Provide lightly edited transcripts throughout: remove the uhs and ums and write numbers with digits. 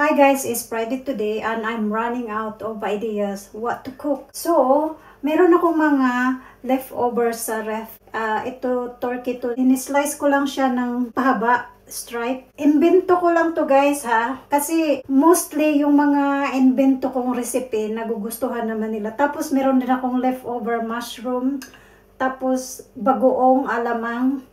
Hi guys, it's Friday today and I'm running out of ideas what to cook. So, meron akong mga leftovers sa ref. Ito turkey to. Inislice ko lang siya ng pahaba, stripe. Invento ko lang to guys ha. Kasi mostly yung mga invento kong recipe nagugustuhan naman nila. Tapos meron din akong leftover mushroom. Tapos bagoong alamang,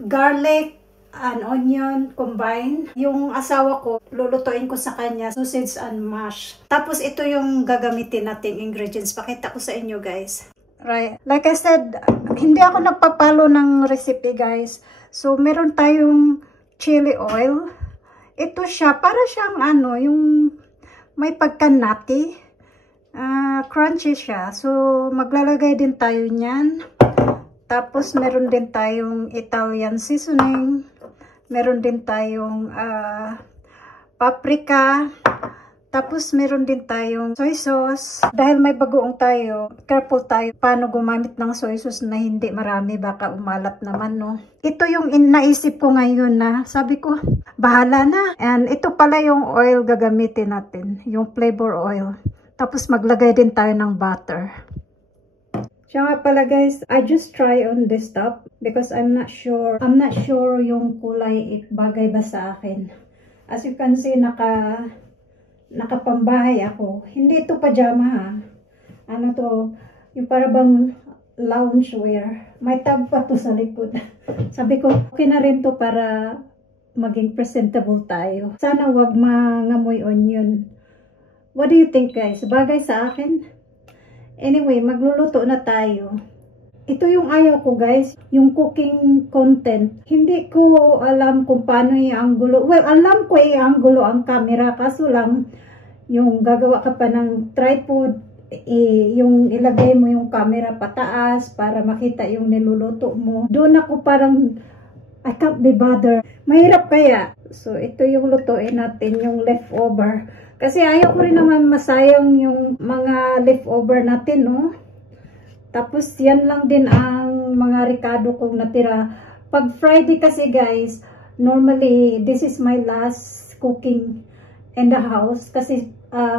garlic, and onion combine. Yung asawa ko, lulutuin ko sa kanya sausage and mash. Tapos ito yung gagamitin nating ingredients. Pakita ko sa inyo guys. Right. Like I said, hindi ako nagpapalo ng recipe guys. So meron tayong chili oil. Ito siya, para siyang ano, yung may pagka-nutty. Crunchy siya. So maglalagay din tayo niyan. Tapos meron din tayong Italian seasoning. Meron din tayong paprika. Tapos meron din tayong soy sauce. Dahil may bagoong tayo, careful tayo paano gumamit ng soy sauce na hindi marami. Baka umalat naman, no? Ito yung naisip ko ngayon na sabi ko, bahala na. And ito pala yung oil gagamitin natin. Yung flavor oil. Tapos maglagay din tayo ng butter. Siya nga pala guys, I just try on this stuff because I'm not sure yung kulay bagay ba sa akin. As you can see, nakapambahay ako. Hindi ito pajama ha. Ano to, yung para bang loungewear. May tab pa to sa likod. Sabi ko, okay na rin to para maging presentable tayo. Sana wag mangamoy onion. What do you think guys? Bagay sa akin? Anyway, magluluto na tayo. Ito yung ayaw ko guys, yung cooking content. Hindi ko alam kung paano i-anggulo. Well, alam ko i-anggulo ang camera. Kaso lang, yung gagawa ka pa ng tripod, yung ilagay mo yung camera pataas para makita yung niluluto mo. Doon ako parang, I can't be bothered. Mahirap kaya. So, ito yung lutuin natin, yung leftover. Kasi ayaw ko rin naman masayang yung mga leftover natin, no? Tapos, yan lang din ang mga ricado kong natira. Pag Friday kasi, guys, normally, this is my last cooking in the house. Kasi,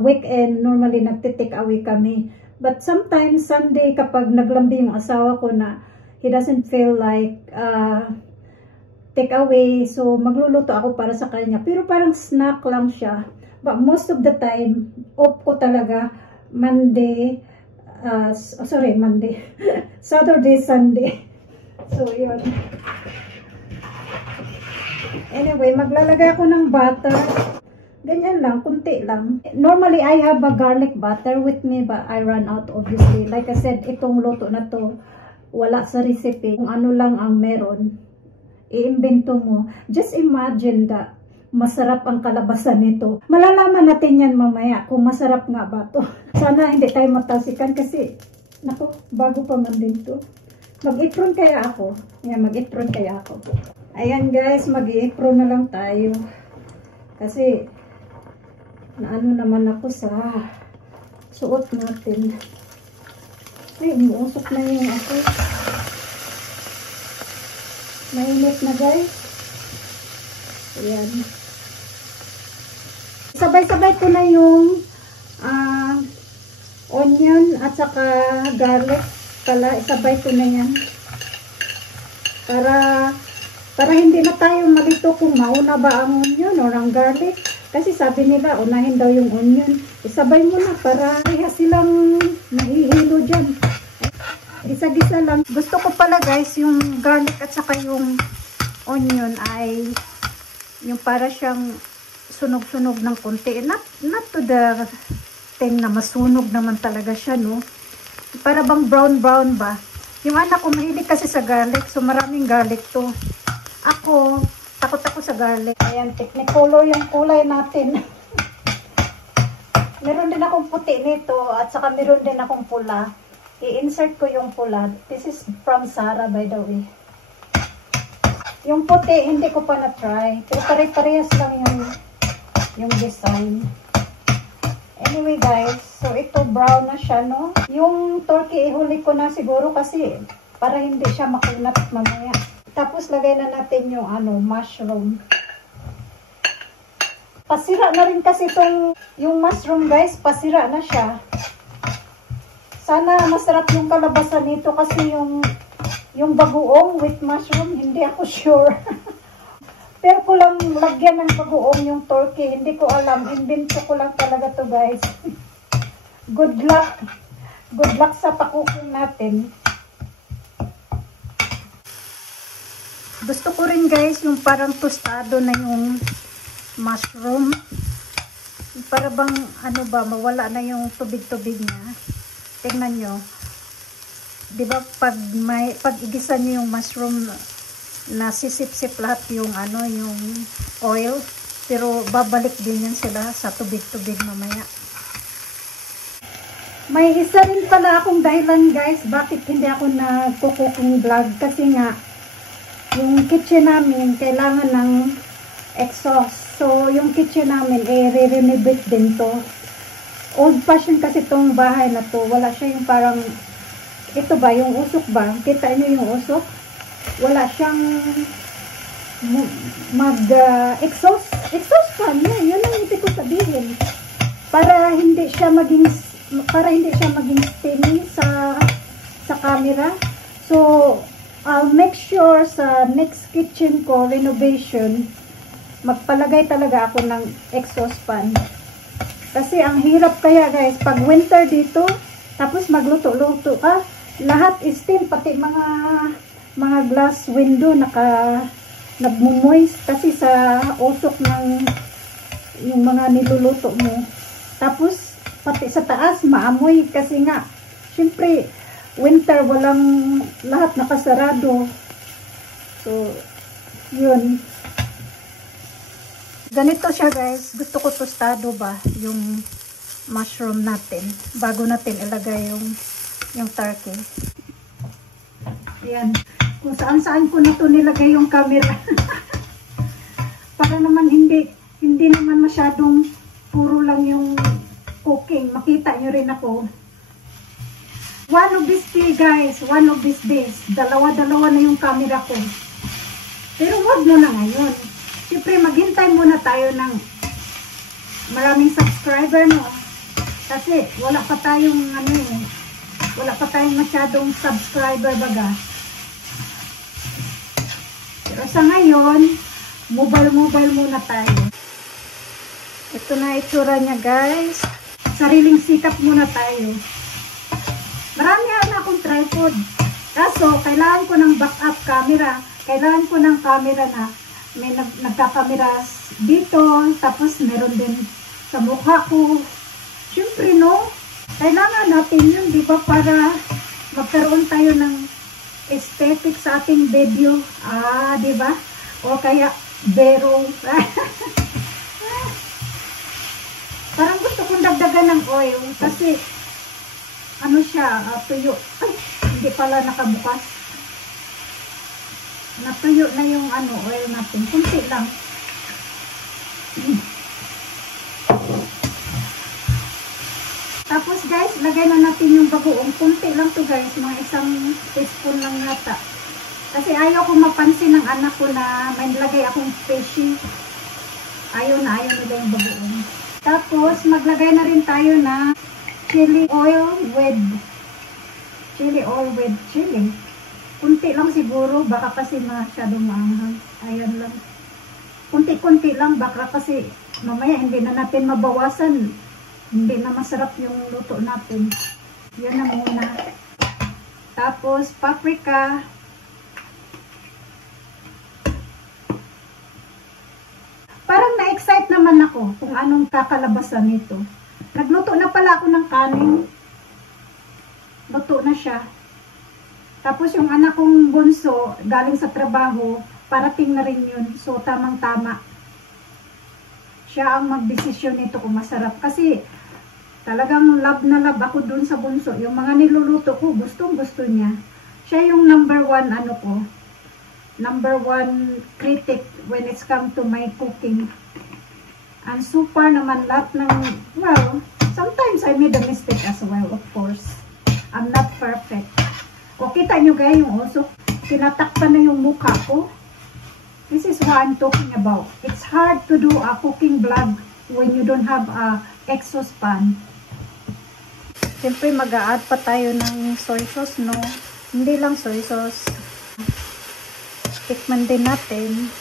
weekend, normally, nagtitake away kami. But sometimes, Sunday, kapag naglambi yung asawa ko na he doesn't feel like take away, so magluluto ako para sa kanya. Pero parang snack lang siya. But most of the time, off ko talaga Monday, Saturday, Sunday. So, yun. Anyway, maglalagay ako ng butter. Ganyan lang, kunti lang. Normally, I have a garlic butter with me, but I ran out obviously. Like I said, itong luto na to, wala sa recipe. Kung ano lang ang meron, i-invento mo. Just imagine that masarap ang kalabasan nito. Malalaman natin yan mamaya kung masarap nga ba to. Sana hindi tayo matalsikan kasi naku, bago pa man din to. Mag-apron kaya ako. Ayan, mag-apron kaya ako. Ayan guys, mag-apron na lang tayo. Kasi naano naman ako sa suot natin. Ay, umuusok na yung ako. Mainit na guys. Ayan. Sabay-sabay ko na yung onion at saka garlic. Isabay ko na yan. Para hindi na tayo malito kung mauna ba ang onion o ang garlic. Kasi sabi nila, unahin daw yung onion. Isabay mo na para kaya silang nahihilo dyan. Gisa-gisa lang. Gusto ko pala guys, yung garlic at saka yung onion ay yung para siyang sunog-sunog ng konti. Not to the thing na masunog naman talaga siya, no? Para bang brown-brown ba? Yung anak ko mahilig kasi sa garlic, so maraming garlic to. Ako, takot ako sa garlic. Ayan, technicolor yung kulay natin. Meron din akong puti nito at saka meron din akong pula. I-insert ko yung pula. This is from Zara, by the way. Yung puti, hindi ko pa na-try. Pero pare-parehas lang yung design. Anyway guys, so ito brown na siya, no? Yung turkey, ihuli ko na siguro kasi para hindi siya makunat mamaya. Tapos lagay na natin yung mushroom. Pasira na rin kasi yung mushroom guys, pasira na siya. Sana masarap yung kalabasan nito kasi yung bagoong with mushroom, hindi ako sure. Pero ko lang lagyan ng bagoong yung turkey, hindi ko alam. Invento ko lang talaga to guys. Good luck. Good luck sa pakuking natin. Gusto ko rin guys yung parang tostado na yung mushroom. Para bang ano ba, mawala na yung tubig-tubig niya. Tingnan nyo. Diba pag igisa nyo yung mushroom, nasisip-sip lahat yung yung oil. Pero babalik din yan sila sa tubig-tubig mamaya. May isa rin pala akong dahilan guys, bakit hindi ako nagko-cooking vlog. Kasi nga, yung kitchen namin kailangan ng exhaust. So, yung kitchen namin, re-renovate din to. Old fashioned kasi tong bahay na to. Wala siya yung parang, ito ba, yung usok ba? Kita nyo yung usok? Wala siyang exhaust fan. Yun ang ibig ko sabihin. Para hindi siya maging steamy sa camera. So, I'll make sure sa next kitchen ko, renovation, magpalagay talaga ako ng exhaust fan. Kasi ang hirap kaya guys, pag winter dito, tapos magluto-luto ka, lahat steam, pati mga glass window nagmumoist kasi sa usok ng yung mga niluluto mo. Tapos, pati sa taas, maamoy kasi nga, syempre, winter, walang lahat nakasarado. So, yun. Ganito siya guys. Gusto ko tostado ba yung mushroom natin bago natin ilagay yung turkey. Ayan. Kung saan-saan ko na to nilagay yung camera. Para naman hindi naman masyadong puro lang yung cooking. Makita nyo rin ako. One of these days guys, one of these days, dalawa-dalawa na yung camera ko. Pero wag mo na ngayon. Siyempre maghintay muna tayo ng maraming subscriber no. Kasi wala pa tayong wala pa tayong masyadong subscriber baga. Pero sa ngayon, mobile muna tayo. Ito na itsura niya guys. Sariling sikap muna tayo. Marami na akong tripod. Kaso, kailangan ko ng backup camera. Kailangan ko ng camera na may nagkakamera dito. Tapos, meron din sa mukha ko. Siyempre, no? Kailangan natin yun, di ba? Para magkaroon tayo ng aesthetic sa ating video. Di ba? O kaya, bero. Parang gusto kong dagdagan ng oil. Kasi, ano siya, tuyo. Ay, hindi pala nakabukas. Natuyo na yung oil natin. Kunti lang. Tapos guys, lagay na natin yung bagoong. Kunti lang to guys. Mga isang teaspoon lang yata. Kasi ayaw ko mapansin ng anak ko na may lagay akong specie. Ayaw nila yung bagoong. Tapos, maglagay na rin tayo na chili oil with chili. Kunti lang siguro, baka kasi masyadong maanghang. Ayan lang. Kunti-kunti lang, baka kasi mamaya hindi na natin mabawasan. Hindi na masarap yung luto natin. Yan na muna. Tapos, paprika. Parang na-excite naman ako kung anong kakalabasan nito. Nagluto na pala ako ng kanin. Luto na siya. Tapos yung anak kong bunso, galing sa trabaho, parating na rin yun. So, tamang-tama. Siya ang magdesisyon nito kung masarap. Kasi, talagang love na love ako dun sa bunso. Yung mga niluluto ko, gustong-gusto niya. Siya yung number one critic when it's come to my cooking. And so far naman lahat ng, well, sometimes I made a mistake as well, of course. I'm not perfect. O kita nyo guys, yung usok, tinatakpan na yung mukha ko. This is what I'm talking about. It's hard to do a cooking vlog when you don't have a exhaust fan. Siyempre mag-a-add pa tayo ng soy sauce, no? Hindi lang soy sauce. Tikman din natin.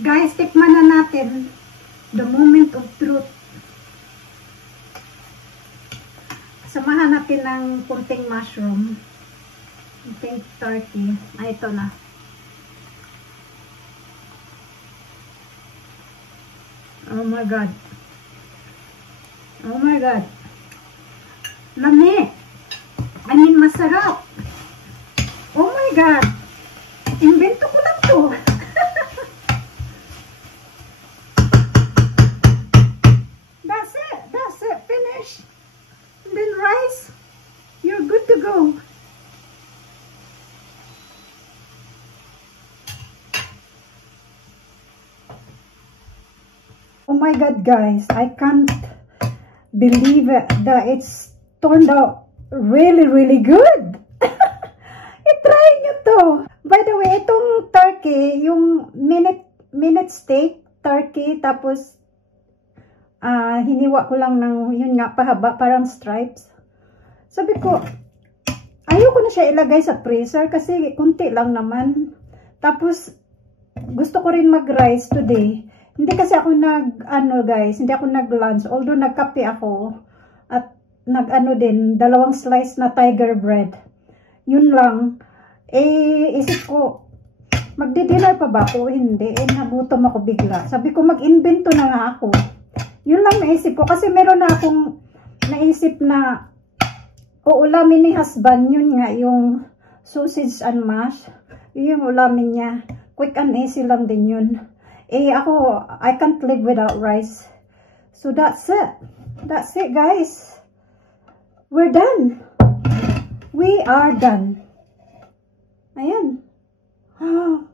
Guys, tikman na natin the moment of truth. Samahan natin ng kunting mushroom. Kunting turkey. Ay, ito na. Oh my God. Oh my God. Lami. I mean, masarap. Oh my God. Invento ko lang to. That's it. That's it. Finish. And then rice. You're good to go. Oh my God, guys. I can't believe it that it's turned out really, really good. I-try nyo to. By the way, itong turkey, yung minute steak turkey, tapos hiniwa ko lang ng, yun nga, pahaba, parang stripes. Sabi ko, ayoko na siya ilagay sa freezer kasi kunti lang naman. Tapos, gusto ko rin mag-rice today. Hindi kasi ako guys, hindi ako nag-lunch. Although nagkape ako at nag-ano din, 2 slice na tiger bread. Yun lang. Isip ko, magdi-dinner pa ba ako? Hindi. Nagutom ako bigla. Sabi ko, mag-invento na nga ako. Yun lang naisip ko. Kasi meron na akong naisip na uulamin ni husband. Yun nga, yung sausage and mash. Yung ulamin niya. Quick and easy lang din yun. Ako, I can't live without rice. So that's it. That's it, guys. We're done. We are done. Ayan. Oh,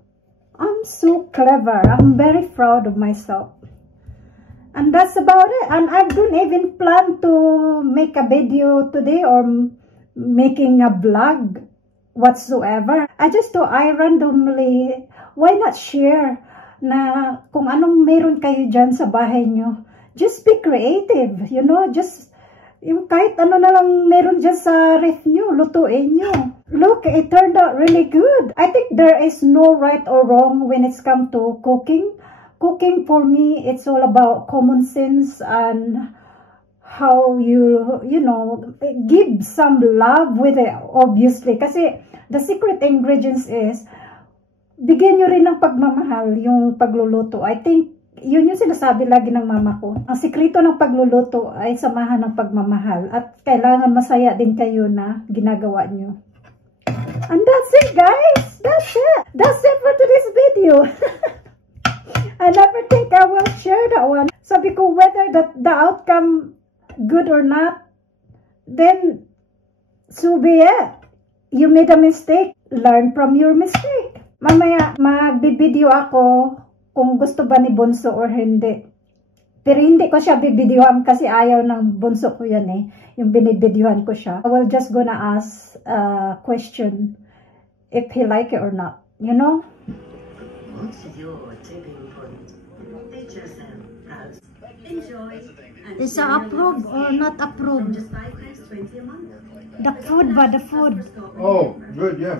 I'm so clever. I'm very proud of myself. And that's about it. And I don't even plan to make a video today or making a vlog whatsoever. I just thought I randomly, why not share na kung anong meron kayo dyan sa bahay nyo. Just be creative, you know, just yung kahit ano na lang meron dyan sa ref nyo, lutuin nyo. Look, it turned out really good. I think there is no right or wrong when it's come to cooking. Cooking for me, it's all about common sense and how you know, give some love with it, obviously. Kasi the secret ingredients is bigyan nyo rin ng pagmamahal yung pagluluto. I think, yun yung sinasabi lagi ng mama ko. Ang sikreto ng pagluluto ay samahan ng pagmamahal. At kailangan masaya din kayo na ginagawa nyo. And that's it, guys. That's it. That's it for today's video. I never think I will share that one. Sabi ko, whether the outcome good or not, then so be it. You made a mistake. Learn from your mistake. Mamaya, magbibideo ako kung gusto ba ni Bunso or hindi. Pero hindi ko siya bibidyohan kasi ayaw ng Bunso ko yan eh. Yung binibidyohan ko siya. I will just gonna ask a question if he like it or not. You know? What's your tipping point? Enjoy. Is it approved or not approved? Just 5.20 a month. The food ba? The food. Oh, good, yeah.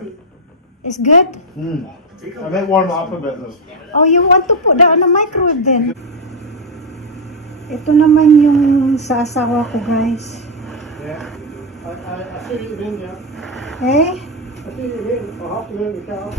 Is good? I might warm it up a bit though. Oh, you want to put that on the microwave then? Ito naman yung sa asawa ko, guys. Yeah. I see what you mean, yeah. Eh? I see what you mean. I'll have to move the cow.